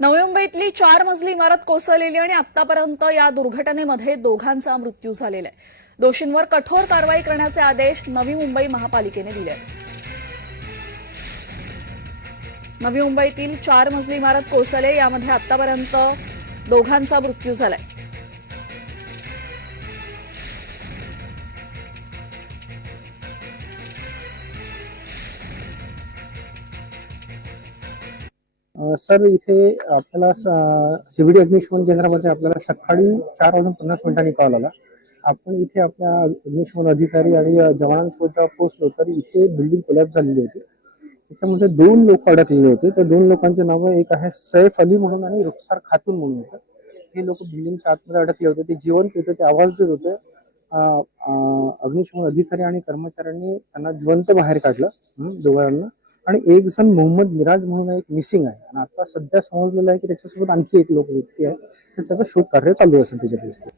नवी मुंबईतली चार मजली इमारत कोसळलेली आणि आतापर्यंत या दुर्घटनेमध्ये दोघांचा मृत्यू झालेला आहे. दोषींवर कठोर कारवाई करण्याचे आदेश नवी मुंबई महापालिकेने दिले नवी मुंबईतील चार मजली इमारत कोसळले यामध्ये आतापर्यंत दोघांचा मृत्यू झालाय. सर इथे आपल्याला सीबीडी अग्निशमन केंद्रामध्ये आपल्याला सकाळी चार वाजून पन्नास मिनिटांनी कॉल आला. आपण इथे आपल्या अग्निशमन अधिकारी आणि जवानांसोबत जेव्हा पोहोचलो तर इथे बिल्डिंग कोलॅप झालेली होती. त्याच्यामध्ये दोन लोक अडकलेले होते. त्या दोन लोकांचे नाव एक आहे सैफ अली म्हणून आणि रुखसार खातून म्हणून होतं. हे लोक बिल्डिंगच्या आतमध्ये अडकले होते. ते जिवंत होते ते आवाज देत होते अग्निशमन अधिकारी आणि कर्मचाऱ्यांनी त्यांना जिवंत बाहेर काढलं दोघांना. आणि एक जण मोहम्मद मिराज म्हणून एक मिसिंग आहे. आणि आता सध्या समजलेलं आहे की त्याच्यासोबत आणखी एक लोक व्यक्ती आहे. तर त्याचं शोध कार्य चालू असेल त्याच्या परिस्थितीत.